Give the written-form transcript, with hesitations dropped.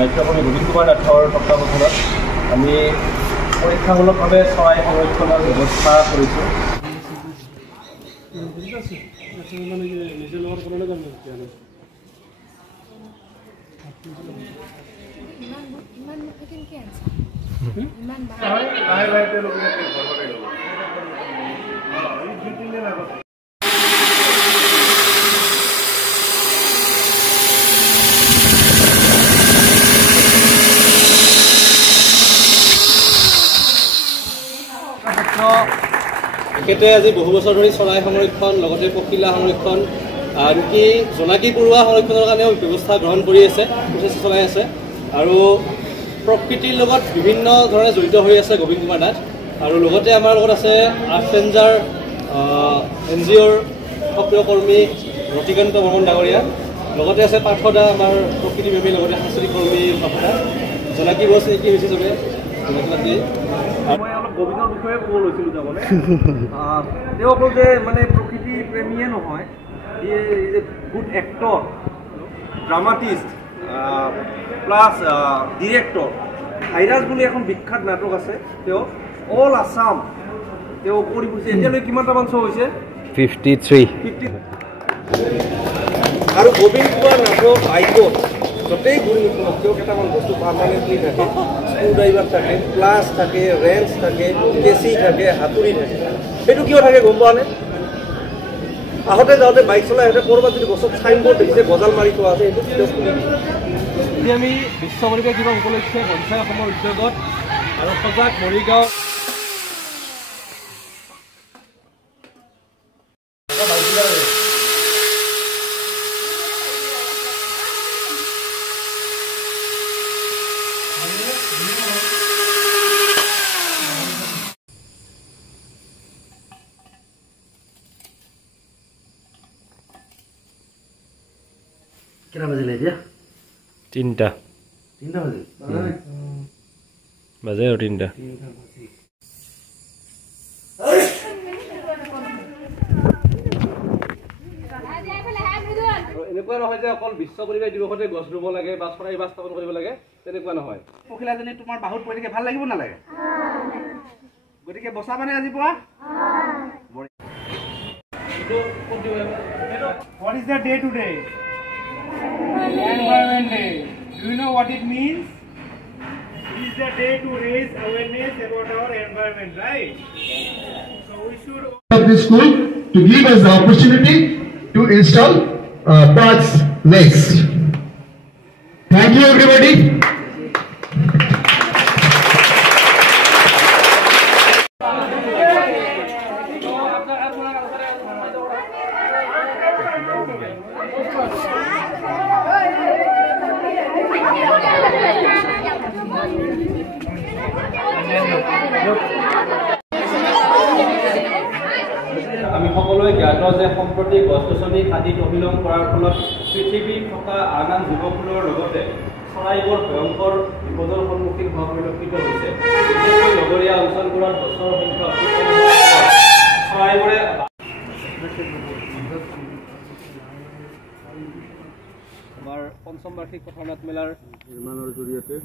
নাট্যকৰ্মী গোবিন্দ কুমাৰ নাথৰ তত্ত্বাৱধানত আমি পৰীক্ষামূলকভাৱে চৰাই সংৰক্ষণৰ ব্যৱস্থা কৰিছোঁ। তেখেতে আজি বহু বছৰ ধৰি চৰাই সংৰক্ষণ লগতে পখিলা সংৰক্ষণ আনকি জোনাকী পৰুৱা সংৰক্ষণৰ কাৰণেও ব্যৱস্থা গ্ৰহণ কৰি আছে, প্ৰচেষ্টা চলাই আছে আৰু প্ৰকৃতিৰ লগত বিভিন্ন ধৰণে জড়িত হৈ আছে গোবিন্দ কুমাৰ নাথ। আৰু লগতে আমাৰ লগত আছে আৰ্টফেঞ্জাৰ NGOৰ সক্ৰিয় কৰ্মী ৰতিকান্ত বৰ্মন ডাঙৰীয়া, লগতে আছে পাঠদা আমাৰ প্ৰকৃতিপ্ৰেমী, লগতে সাংস্কৃতিক কৰ্মী পাঠদা, জোনাকী বছ কি হৈছে চবে জোনাকী। মই অলপ গোবিন্দৰ বিষয়ে ক'ব লৈছিলোঁ তাৰমানে তেওঁ অকল যে মানে প্ৰকৃতি প্ৰেমীয়ে নহয়, he is a good actor, dramatist plus director. আইৰাজ বুলি এখন বিখ্যাত নাটক আছে, তেওঁ অল আছাম তেওঁ কৰি ফুৰিছে। এতিয়ালৈ কিমানটামান শ্ব' হৈছে? 53। আৰু গোবিন্দ কুমাৰ নাথক আইকন য'তেই ঘূৰি নুফুৰক তেওঁ কেইটামান বস্তু পাৰ্মানেণ্টলি থাকে। স্ক্ৰু ড্ৰাইভাৰ থাকে, প্লাছ থাকে, ৰেঞ্চ থাকে, কেঁচি থাকে, হাতুৰি থাকে। সেইটো কিয় থাকে গম পোৱা নে? আহোঁতে যাওঁতে বাইক চলাই আহোঁতে ক'ৰবাত যদি গছত চাইনবোৰ্ড দেখিছে গজাল মাৰি থোৱা আছে, সেইটো তেওঁ খুলি দিয়ে। যদি আমি বিশ্ব পৰিৱেশ দিৱস উপলক্ষে বনচাই অসমৰ উদ্যোগত আৰু সজাগ মৰিগাঁও कितना बजे दिया? 3টা। 3টা बजे बजे और 3টা। এনেকুৱা নহয় যে অকল বিশ্ব পৰিৱেশ দিৱসতে গছ ৰুব লাগে বা চৰাই বাস স্থাপন কৰিব লাগে, তেনেকুৱা নহয়। পখিলাজনী তোমাৰ বাহুত পৰি থাকে, ভাল লাগিব নালাগে? গতিকে বচাবানে আজি পুৱা? What is the day today? Environment Day. Do you know what it means? It is the day to raise awareness about our environment, right? So we should of the school to give us the opportunity to install parks next. Thank you everybody. আমি সকলোৱে জ্ঞাত যে সম্প্ৰতি গছ গছনি কাটি তহিলং কৰাৰ ফলত পৃথিৱীত থকা আন আন জীৱকুলৰ লগতে চৰাইবোৰ ভয়ংকৰ বিপদৰ সন্মুখীন হোৱা পৰিলক্ষিত হৈছে। বিশেষকৈ নগৰীয়া অঞ্চলবোৰত গছৰ সংখ্যা চৰাইবোৰে আমাৰ পঞ্চম বাৰ্ষিক পথাৰনাট মেলাৰ নিৰ্মাণৰ জৰিয়তে